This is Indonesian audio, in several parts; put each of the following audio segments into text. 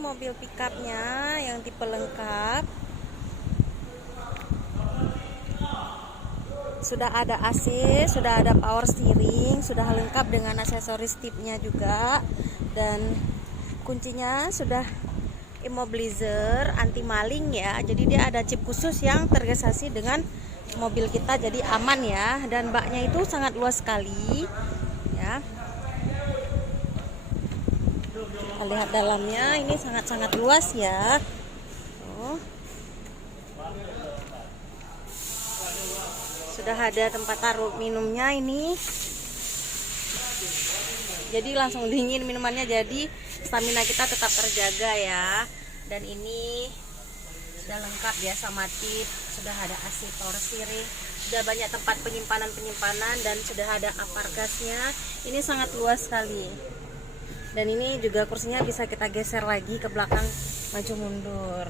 mobil pickupnya yang tipe lengkap. Sudah ada AC, sudah ada power steering, sudah lengkap dengan aksesoris tipnya juga. Dan kuncinya sudah immobilizer, anti maling ya. Jadi dia ada chip khusus yang terregistrasi dengan mobil kita, jadi aman ya. Dan baknya itu sangat luas sekali ya. Kita lihat dalamnya, ini sangat-sangat luas ya. Oh. Sudah ada tempat taruh minumnya ini. Jadi langsung dingin minumannya, jadi stamina kita tetap terjaga ya. Dan ini sudah lengkap ya sama tip, sudah ada AC, power steering, sudah banyak tempat penyimpanan dan sudah ada apar gasnya. Ini sangat luas sekali. Dan ini juga kursinya bisa kita geser lagi ke belakang, maju mundur.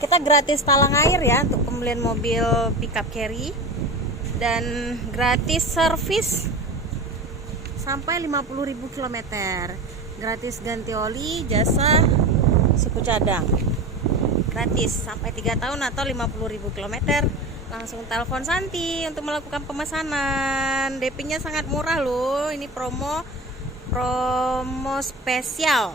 Kita gratis talang air ya untuk pembelian mobil pickup carry, dan gratis servis sampai 50.000 km. Gratis ganti oli, jasa suku cadang. Gratis sampai 3 tahun atau 50.000 km. Langsung telepon Santi untuk melakukan pemesanan. DP-nya sangat murah loh. Ini promo spesial.